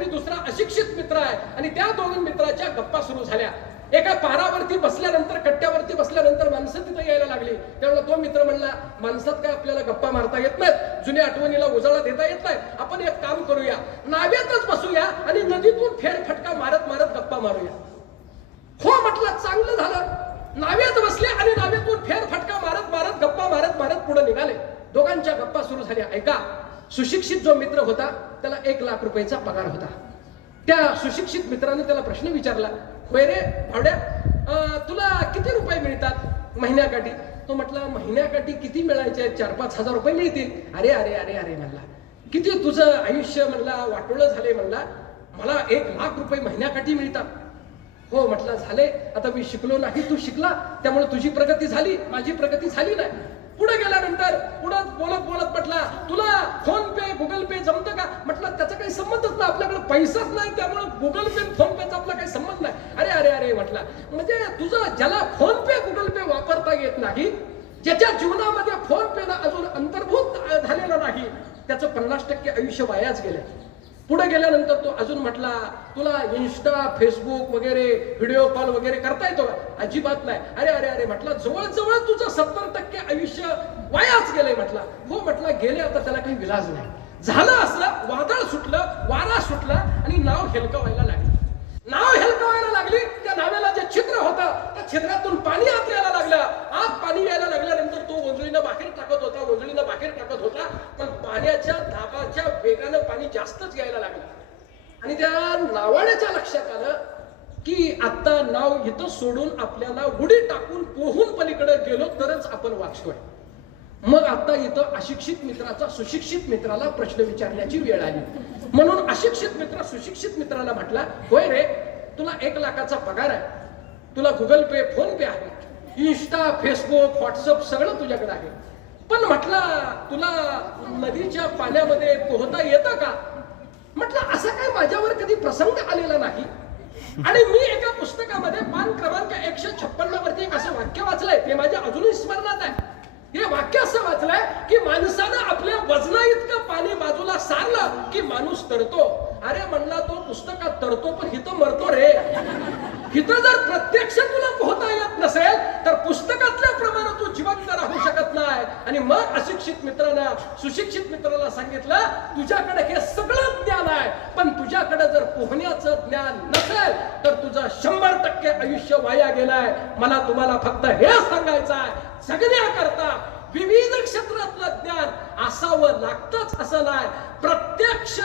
आणि दुसरा अशिक्षित मित्र आहे. आणि त्या दोन मित्राच्या गप्पा सुरू झाल्या. एका पारावरती बसल्यानंतर कट्ट्यावरती बसल्यानंतर माणसं तिथं यायला लागली. त्यामुळे तो मित्र म्हणला माणसात काय आपल्याला गप्पा मारता येत नाहीत. जुन्या आठवणीला उजाळा देता येत नाही. आपण एक काम करूया. नाव्यातच बसूया आणि नदीतून फेरफटका मारत मारत गप्पा मारूया. हो म्हटलं चांगलं झालं. नाव्यात बसले आणि नाव्यातून फेरफटका मारत मारत गप्पा मारत मारत पुढे निघाले. दोघांच्या गप्पा सुरू झाल्या. ऐका सुशिक्षित जो मित्र होता त्याला एक लाख रुपयाचा पगार होता. त्या सुशिक्षित मित्राने त्याला प्रश्न विचारला होय रे भावड्या तुला किती रुपये मिळतात महिन्याकाठी? तो म्हटला महिन्याकाठी किती मिळायचे? चार पाच हजार रुपये मिळतील. अरे अरे अरे अरे म्हणला. किती तुझं आयुष्य म्हणला वाटोळं झाले म्हणला मला एक लाख रुपये महिन्याकाठी मिळतात. हो म्हटलं झाले. आता मी शिकलो नाही तू शिकला. त्यामुळे तुझी प्रगती झाली माझी प्रगती झाली नाही. पुढे गेल्यानंतर पुढं बोलत बोलत म्हटला तुला फोन पे गुगल पे जमतं का म्हटलं त्याचा काही संबंधच नाही. आपल्याकडे पैसाच नाही त्यामुळे गुगल पे फोन पेचा आपला काही संबंध नाही. अरे अरे अरे म्हटला. म्हणजे तुझं ज्याला फोन पे गुगल पे वापरता येत नाही ज्याच्या जीवनामध्ये फोन पे अजून अंतर्भूत झालेला नाही त्याचं पन्नास टक्के आयुष्य वायाच गेलं पुढे गेल्यानंतर तो अजून म्हटला तुला इन्स्टा फेसबुक वगैरे व्हिडिओ कॉल वगैरे करता येतो का? अजिबात नाही. अरे अरे अरे म्हटला जवळजवळ तुझं सत्तर टक्के आयुष्य वायाच गेलंय म्हटला. हो म्हटलं गेले आता त्याला काही विलाज नाही. झालं असं वादळ सुटलं वारा सुटला आणि नाव हेलकवायला लागलं. नाव हेलकवायला लागली? त्या नाव्याला जे छिद्र होतं त्या छिद्रातून पाणी आत यायला लागलं. आत पाणी यायला लागल्यानंतर तो वंजळीनं बाहेर टाकत होता वंजळीनं बाहेर टाकत होता. पण पाण्याच्या दाबाच्या वेगानं पाणी जास्तच यायला लागलं. आणि त्या नावाड्याच्या लक्षात आलं की आता नाव इथं सोडून आपल्याला उडी टाकून पोहून पलीकडे गेलो तरच आपण वाचतोय. मग आता इथं अशिक्षित मित्राचा सुशिक्षित मित्राला प्रश्न विचारण्याची वेळ आली. म्हणून अशिक्षित मित्र सुशिक्षित मित्राला म्हटला होय रे तुला एक लाखाचा पगार आहे. तुला गुगल पे फोन पे आहे. इन्स्टा फेसबुक व्हॉट्सअप सगळं तुझ्याकडे आहे. पण म्हटला तुला नदीच्या पाण्यामध्ये पोहता येतं का? म्हटलं असा काय माझ्यावर कधी प्रसंग आलेला नाही? आणि मी एका पुस्तकामध्ये पान क्रमांक एकशे छप्पन्न वरती एक असं वाक्य वाचलंय. ते माझ्या अजूनही स्मरणात आहे. हे वाक्य असं वाचलंय की माणसानं आपल्या वजना इतकं पाणी बाजूला सारलं की माणूस तरतो अरे म्हणला तो पुस्तकात तरतो पण हिथं मरतो रे. हिथं जर प्रत्यक्ष तुला पोहता येत नसेल तर पुस्त आणि मग अशिक्षित मित्रानं सुशिक्षित मित्राला सांगितलं तुझ्याकडे हे सगळं ज्ञान आहे पण तुझ्याकडे जर पोहण्याचं ज्ञान नसेल तर तुझं शंभर टक्के आयुष्य वाया गेलाय. मला तुम्हाला फक्त हे सांगायचं आहे. जगण्याकरता विविध क्षेत्रातलं ज्ञान असावं लागतंच असं नाही. प्रत्यक्ष